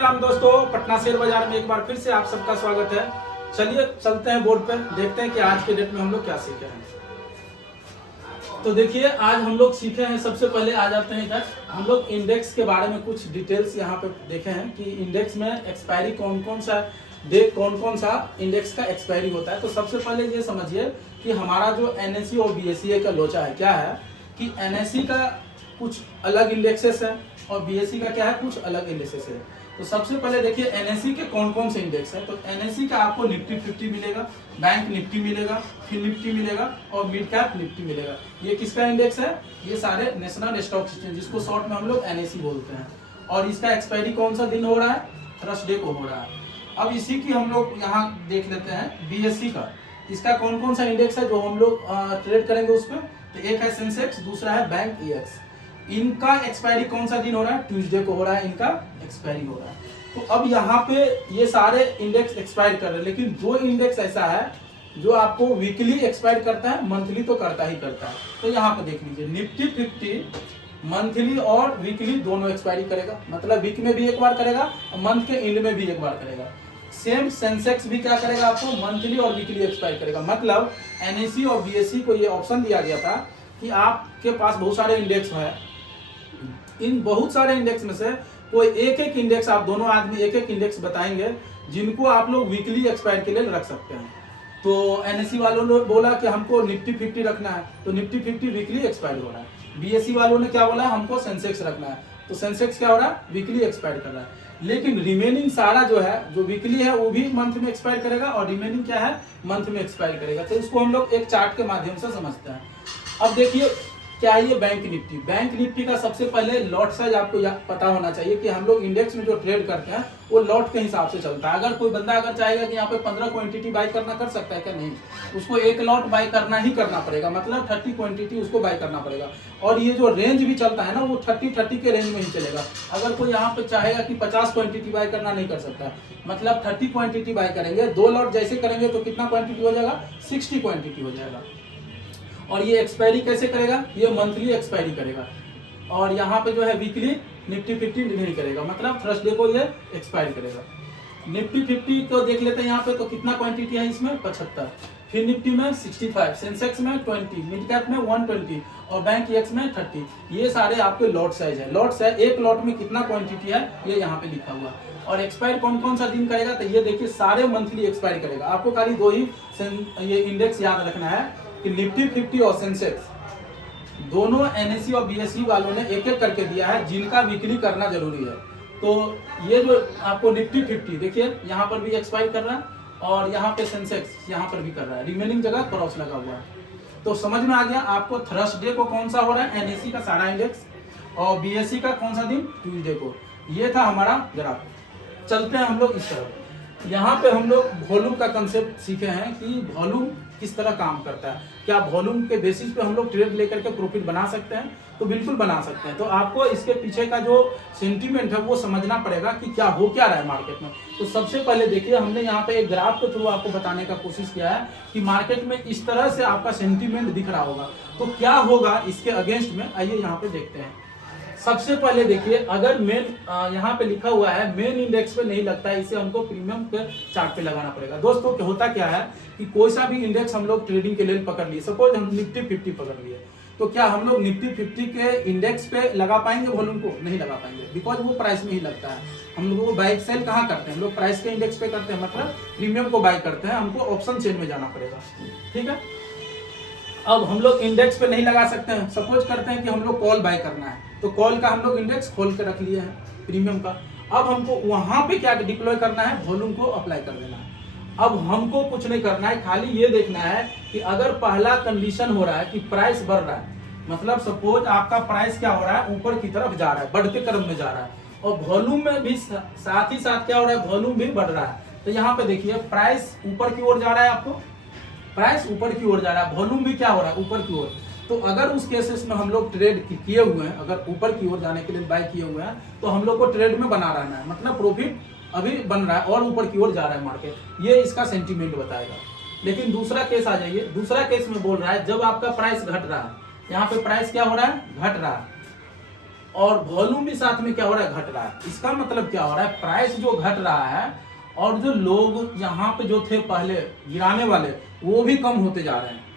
राम दोस्तों, पटना शेयर बाजार में एक बार फिर से आप सबका स्वागत है। चलिए चलते हैं बोर्ड पर, देखते हैं कि आज के डेट में हम लोग क्या सीखे हैं। तो देखिए आज हम लोग सीखे हैं, सबसे पहले आ जाते हैं इधर। हम लोग इंडेक्स के बारे में कुछ डिटेल्स यहाँ पे देखे हैं कि इंडेक्स में एक्सपायरी कौन कौन सा डेट, कौन कौन सा इंडेक्स का एक्सपायरी होता है। तो सबसे पहले ये समझिए कि हमारा जो एनएसई और बीएसई का लोचा है, क्या है कि एनएसई का कुछ अलग इंडेक्सेस है और बीएसई का क्या है, कुछ अलग इंडेक्सेस है। तो सबसे पहले देखिए एनएसई के कौन कौन से इंडेक्स है। तो एनएसई का आपको निफ्टी 50 मिलेगा, बैंक निफ्टी मिलेगा, फिर निफ्टी मिलेगा और मिड कैप निफ्टी मिलेगा। ये किसका इंडेक्स है? ये सारे नेशनल स्टॉक एक्सचेंज, जिसको शॉर्ट में हम लोग एनएसई बोलते हैं। और इसका एक्सपायरी कौन सा दिन हो रहा है? थर्सडे को हो रहा है। अब इसी की हम लोग यहाँ देख लेते हैं बीएसई का। इसका कौन कौन सा इंडेक्स है जो हम लोग ट्रेड करेंगे उस पर। तो एक है सेंसेक्स, दूसरा है बैंक ईएक्स। इनका एक्सपायरी कौन सा दिन हो रहा है? ट्यूसडे को हो रहा है, इनका एक्सपायरी हो रहा है। तो अब यहाँ पे ये सारे इंडेक्स एक्सपायर कर रहे हैं, लेकिन दो इंडेक्स ऐसा है जो आपको वीकली एक्सपायर करता है, मंथली तो करता ही करता है। तो यहाँ पे देख लीजिए निफ्टी 50 मंथली और वीकली दोनों एक्सपायरी करेगा, मतलब वीक में भी एक बार करेगा और मंथ के एंड में भी एक बार करेगा। सेम सेंसेक्स भी क्या करेगा, आपको मंथली और वीकली एक्सपायर करेगा। मतलब एनएसई और बीएसई को ये ऑप्शन दिया गया था कि आपके पास बहुत सारे इंडेक्स है, इन बहुत सारे इंडेक्स में से कोई एक एक इंडेक्स, आप दोनों आदमी एक एक इंडेक्स बताएंगे जिनको आप लोग वीकली एक्सपायर के लिए रख सकते हैं। तो एनएसई वालों ने बोला कि हमको निफ्टी 50 रखना है, तो निफ्टी 50 वीकली एक्सपायर हो रहा है। बीएसई वालों ने क्या बोला, हमको सेंसेक्स रखना है, तो सेंसेक्स क्या हो रहा है, वीकली एक्सपायर कर रहा है। लेकिन रिमेनिंग सारा जो है, जो वीकली है वो भी मंथ में एक्सपायर करेगा और रिमेनिंग क्या है, मंथ में एक्सपायर करेगा। तो इसको हम लोग एक चार्ट के माध्यम से समझते हैं। अब देखिए क्या है ये बैंक निफ्टी। बैंक निफ्टी का सबसे पहले लॉट साइज आपको पता होना चाहिए कि हम लोग इंडेक्स में जो ट्रेड करते हैं वो लॉट के हिसाब से चलता है। अगर कोई बंदा अगर चाहेगा कि यहाँ पे 15 क्वांटिटी बाय करना, कर सकता है क्या? नहीं, उसको एक लॉट बाय करना ही करना पड़ेगा, मतलब 30 क्वांटिटी उसको बाय करना पड़ेगा। और ये जो रेंज भी चलता है ना, वो 30 के रेंज में ही चलेगा। अगर कोई यहाँ पे चाहेगा कि 50 क्वांटिटी बाय करना, नहीं कर सकता, मतलब 30 क्वांटिटी बाय करेंगे, दो लॉट जैसे करेंगे तो कितना क्वांटिटी हो जाएगा, 60 क्वांटिटी हो जाएगा। और ये एक्सपायरी कैसे करेगा, ये मंथली एक्सपायरी करेगा। और यहाँ पे जो है वीकली निफ्टी 50 नहीं करेगा, मतलब थर्सडे को ये एक्सपायर करेगा। निफ्टी 50 तो देख लेते हैं यहाँ पे, तो कितना क्वांटिटी है इसमें, 75। फिर निफ्टी में 65, सेंसेक्स में 20, मिड कैप में 120 और बैंक ईएक्स में 30। ये सारे आपके लॉट साइज है। लॉट साइज, एक लॉट में कितना क्वांटिटी है ये यहाँ पे लिखा हुआ। और एक्सपायर कौन कौन सा दिन करेगा, तो ये देखिए सारे मंथली एक्सपायर करेगा। आपको खाली दो ही ये इंडेक्स याद रखना है कि निफ्टी 50 और सेंसेक्स दोनों एनएसई और बीएसई वालों ने एक एक करके दिया है, जिनका वीकली करना जरूरी है। तो ये जो आपको निफ्टी 50 देखिए यहाँ पर भी एक्सपायर कर रहा है और यहाँ पे सेंसेक्स यहाँ पर भी कर रहा है, रिमेनिंग जगह क्रॉस लगा हुआ है। तो समझ में आ गया आपको थर्सडे को कौन सा हो रहा है, एनएसई का सारा इंडेक्स, और बीएसई का कौन सा दिन, ट्यूसडे को। ये था हमारा ग्राफ। चलते हैं हम लोग इस तरफ। यहाँ पे हम लोग वॉल्यूम का कंसेप्ट सीखे हैं कि वॉल्यूम किस तरह काम करता है। क्या वॉल्यूम के बेसिस पे हम लोग ट्रेड लेकर के प्रॉफिट बना सकते हैं? तो बिल्कुल बना सकते हैं। तो आपको इसके पीछे का जो सेंटीमेंट है वो समझना पड़ेगा कि क्या हो क्या रहा है मार्केट में। तो सबसे पहले देखिए, हमने यहाँ पे एक ग्राफ के थ्रू आपको बताने का कोशिश किया है कि मार्केट में इस तरह से आपका सेंटीमेंट दिख रहा होगा, तो क्या होगा इसके अगेंस्ट में, आइए यहाँ पे देखते हैं। सबसे पहले देखिए, अगर मेन यहाँ पे लिखा हुआ है मेन इंडेक्स पे नहीं लगता है, इसे हमको प्रीमियम पे चार्ट पे लगाना पड़ेगा। दोस्तों होता क्या है कि कोई सा भी इंडेक्स हम लोग ट्रेडिंग के लिए पकड़ लिए, सपोज हम निफ्टी 50 पकड़ लिए, तो क्या हम लोग निफ्टी 50 के इंडेक्स पे लगा पाएंगे वॉल्यूम को? नहीं लगा पाएंगे, बिकॉज वो प्राइस में ही लगता है। हम लोग बाय सेल कहाँ करते हैं, हम लोग प्राइस के इंडेक्स पे करते हैं, मतलब प्रीमियम को बाय करते हैं, हमको ऑप्शन चेन में जाना पड़ेगा। ठीक है, अब हम लोग इंडेक्स पे नहीं लगा सकते हैं। सपोज करते हैं कि हम लोग कॉल बाय करना है, तो कॉल का हम लोग इंडेक्स खोल के रख लिए हैं प्रीमियम का। अब हमको वहां पे क्या डिप्लॉय करना है, वॉल्यूम को अप्लाई कर देना है। अब हमको कुछ नहीं करना है, खाली ये देखना है कि अगर पहला कंडीशन हो रहा है कि प्राइस बढ़ रहा है, मतलब सपोज आपका प्राइस क्या हो रहा है, ऊपर की तरफ जा रहा है, बढ़ते क्रम में जा रहा है, और वॉल्यूम में भी साथ ही साथ क्या हो रहा है, वॉल्यूम भी बढ़ रहा है। तो यहाँ पे देखिए प्राइस ऊपर की ओर जा रहा है, आपको प्राइस ऊपर की ओर जा रहा है, वॉल्यूम भी क्या हो रहा है, ऊपर की ओर। तो अगर उस केसेस में हम लोग ट्रेड किए हुए हैं, अगर ऊपर की ओर जाने के लिए बाय किए हुए हैं, तो हम लोग को ट्रेड में बना रहना है, मतलब प्रॉफिट अभी बन रहा है और ऊपर की ओर जा रहा है मार्केट, ये इसका सेंटीमेंट बताएगा। लेकिन दूसरा केस आ जाइए, दूसरा केस में बोल रहा है जब आपका प्राइस घट रहा है, यहाँ पे प्राइस क्या हो रहा है, घट रहा है, और वॉल्यूम भी साथ में क्या हो रहा है, घट रहा है। इसका मतलब क्या हो रहा है, प्राइस जो घट रहा है और जो लोग यहाँ पे जो थे पहले गिराने वाले वो भी कम होते जा रहे हैं।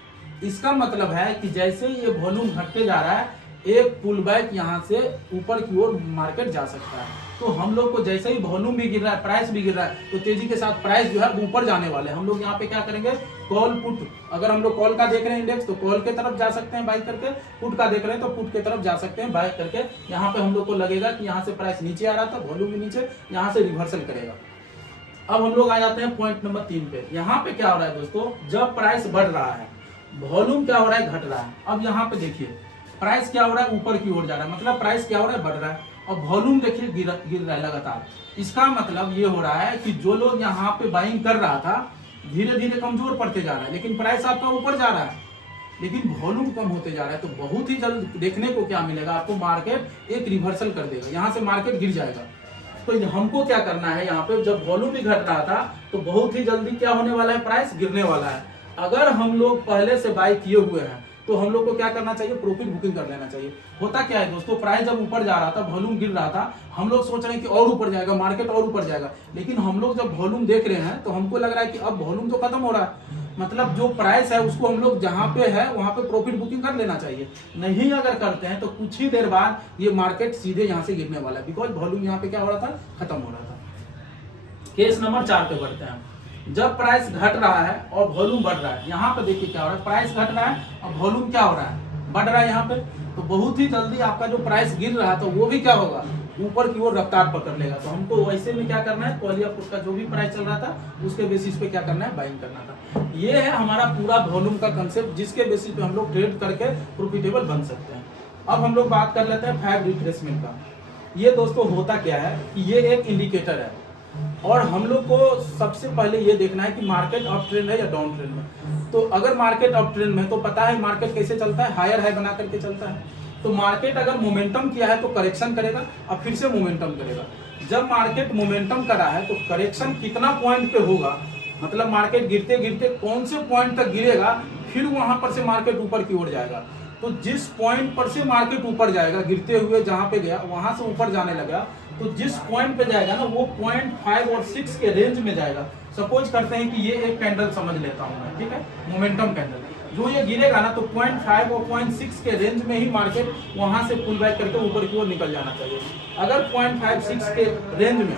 इसका मतलब है कि जैसे ये वॉल्यूम घटते जा रहा है, एक पुल बैक यहाँ से ऊपर की ओर मार्केट जा सकता है। तो हम लोग को जैसे ही वॉल्यूम भी गिर रहा है, प्राइस भी गिर रहा है, तो तेजी के साथ प्राइस जो है ऊपर जाने वाले हैं। हम लोग यहाँ पे क्या करेंगे, कॉल पुट, अगर हम लोग कॉल का देख रहे हैं इंडेक्स तो कॉल के तरफ जा सकते हैं बाई करके, पुट का देख रहे हैं तो पुट के तरफ जा सकते हैं बाई करके। यहाँ पे हम लोग को लगेगा कि यहाँ से प्राइस नीचे आ रहा था, वॉल्यूम भी नीचे, यहाँ से रिवर्सल करेगा। अब हम लोग आ जाते हैं पॉइंट नंबर 3 पे। यहाँ पे क्या हो रहा है दोस्तों, जब प्राइस बढ़ रहा है, वॉल्यूम क्या हो रहा है, घट रहा है। अब यहाँ पे देखिए प्राइस क्या हो रहा है, ऊपर की ओर जा रहा है, मतलब प्राइस क्या हो रहा है, बढ़ रहा है। और वॉल्यूम देखिए गिर रहा है लगातार। इसका मतलब ये हो रहा है कि जो लोग यहाँ पे बाइंग कर रहा था धीरे धीरे कमजोर पड़ते जा रहा है, लेकिन प्राइस आपका ऊपर जा रहा है, लेकिन वॉल्यूम कम होते जा रहा है। तो बहुत ही जल्द देखने को क्या मिलेगा आपको, मार्केट एक रिवर्सल कर देगा, यहाँ से मार्केट गिर जाएगा। तो हमको क्या करना है, यहाँ पे जब वॉल्यूम भी घट रहा था तो बहुत ही जल्दी क्या होने वाला है, प्राइस गिरने वाला है। अगर हम लोग पहले से बाय किए हुए हैं तो हम लोग को क्या करना चाहिए, प्रॉफिट बुकिंग कर लेना चाहिए। होता क्या है दोस्तों, प्राइस जब ऊपर जा रहा था, वॉल्यूम गिर रहा था, हम लोग सोच रहे हैं कि और ऊपर जाएगा, मार्केट और ऊपर जाएगा, लेकिन हम लोग जब वॉल्यूम देख रहे हैं तो हमको लग रहा है कि अब वॉल्यूम तो खत्म हो रहा है, मतलब जो प्राइस है उसको हम लोग जहाँ पे है वहाँ पे प्रॉफिट बुकिंग कर लेना चाहिए। नहीं अगर करते हैं तो कुछ ही देर बाद ये मार्केट सीधे यहाँ से गिरने वाला है, बिकॉज वॉल्यूम यहाँ पे क्या हो रहा था, खत्म हो रहा था। केस नंबर 4 पे बढ़ते हैं। जब प्राइस घट रहा है और वॉल्यूम बढ़ रहा है, यहाँ पे देखिए क्या हो रहा है, प्राइस घट रहा है और वॉल्यूम क्या हो रहा है, बढ़ रहा है यहाँ पे। तो बहुत ही जल्दी आपका जो प्राइस गिर रहा है तो वो भी क्या होगा, ऊपर की ओर रफ्तार पकड़ लेगा। तो हमको वैसे में क्या करना है, कॉल या पुट का जो भी प्राइस चल रहा था उसके बेसिस पे क्या करना है, बाइंग करना था। ये है हमारा पूरा वॉल्यूम का कंसेप्ट, जिसके बेसिस पे हम लोग ट्रेड करके प्रॉफिटेबल बन सकते हैं। अब हम लोग बात कर लेते हैं 5 रिट्रेसमेंट का। ये दोस्तों होता क्या है कि ये एक इंडिकेटर है और हम लोग को सबसे पहले ये देखना है कि मार्केट अप ट्रेंड है या डाउन ट्रेंड में। तो अगर मार्केट अप ट्रेंड में, तो पता है मार्केट कैसे चलता है, हायर हाई बना करके चलता है। तो मार्केट अगर मोमेंटम किया है तो करेक्शन करेगा और फिर से मोमेंटम करेगा। जब मार्केट मोमेंटम करा है तो करेक्शन कितना पॉइंट पे होगा, मतलब मार्केट गिरते गिरते कौन से पॉइंट तक गिरेगा, फिर वहां पर से मार्केट ऊपर की ओर जाएगा। तो जिस पॉइंट पर से मार्केट ऊपर जाएगा, गिरते हुए जहां पे गया वहां से ऊपर जाने लगा, तो जिस पॉइंट पे जाएगा ना वो पॉइंट 5 और 6 के रेंज में जाएगा। सपोज करते हैं कि ये एक कैंडल समझ लेता हूं मैं, ठीक है, मोमेंटम कैंडल। जो ये गिरेगा ना तो 0.5 और 0.6 के रेंज में ही मार्केट वहां से पुल बैक करके ऊपर की ओर निकल जाना चाहिए। अगर 0.56 के रेंज में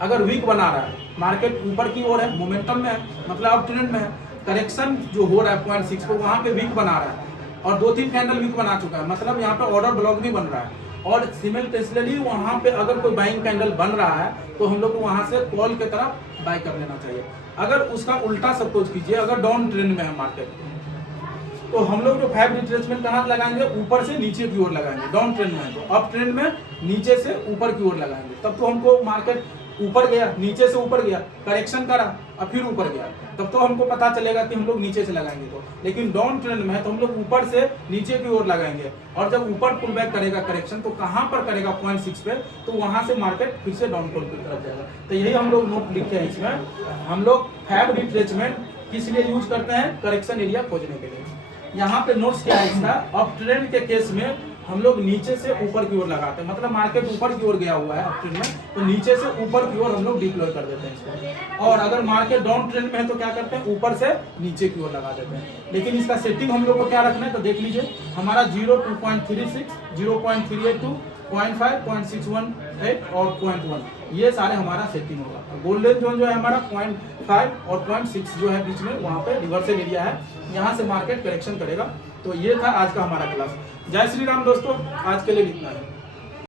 अगर वीक बना रहा है, मार्केट ऊपर की ओर है, मोमेंटम में है, मतलब अप ट्रेंड में है, करेक्शन जो हो रहा है 0.6 पे वहां पे वीक बना रहा है और 2-3 कैंडल वीक बना चुका है, मतलब यहाँ पे ऑर्डर ब्लॉक भी बन रहा है। और सिमिलटेनियसली वहां पे अगर कोई बाइंग कैंडल बन रहा है तो हम लोग को वहां से कॉल के तरफ बाय कर लेना चाहिए। अगर उसका उल्टा सपोज कीजिए, अगर डाउन ट्रेंड में है मार्केट, तो हम लोग जो 5 रिट्रेसमेंट कहाँ लगाएंगे, ऊपर से नीचे की ओर लगाएंगे। डाउन ट्रेंड में है तो अप ट्रेंड में नीचे से ऊपर की ओर लगाएंगे। तब तो हमको मार्केट ऊपर गया, नीचे से ऊपर गया, करेक्शन करा और फिर ऊपर गया, तब तो हमको पता चलेगा कि हम लोग नीचे से लगाएंगे। तो लेकिन डाउन ट्रेंड में है तो हम लोग ऊपर से नीचे की ओर लगाएंगे और जब ऊपर पुल बैक करेगा करेक्शन तो कहाँ पर करेगा, 0.6 पे, तो वहां से मार्केट फिर से डाउन फॉल की तरफ जाएगा। तो यही हम लोग नोट लिखे हैं इसमें। हम लोग 5 रिट्रेसमेंट किस लिए यूज करते हैं, करेक्शन एरिया खोजने के लिए। यहाँ पे नोट्स क्या है इसका, अप ट्रेंड के केस में हम लोग नीचे से ऊपर की ओर लगाते हैं, मतलब मार्केट ऊपर की ओर गया हुआ है अप ट्रेंड में, तो नीचे से ऊपर की ओर हम लोग डिप्लॉय कर देते हैं इसको। और अगर मार्केट डाउन ट्रेंड में है तो क्या करते हैं, ऊपर से नीचे की ओर लगा देते हैं। लेकिन इसका सेटिंग हम लोग को क्या रखना है, तो देख लीजिए हमारा 0, 2.36, 0.382, 0.5, 0.618 और 0.1, ये सारे हमारा सेटिंग होगा। गोल्डन जोन जो है हमारा 0.5 और 0.6 जो है बीच में, वहाँ पे रिवर्सल एरिया है, यहाँ से मार्केट करेक्शन करेगा। तो ये था आज का हमारा क्लास। जय श्री राम दोस्तों, आज के लिए इतना है।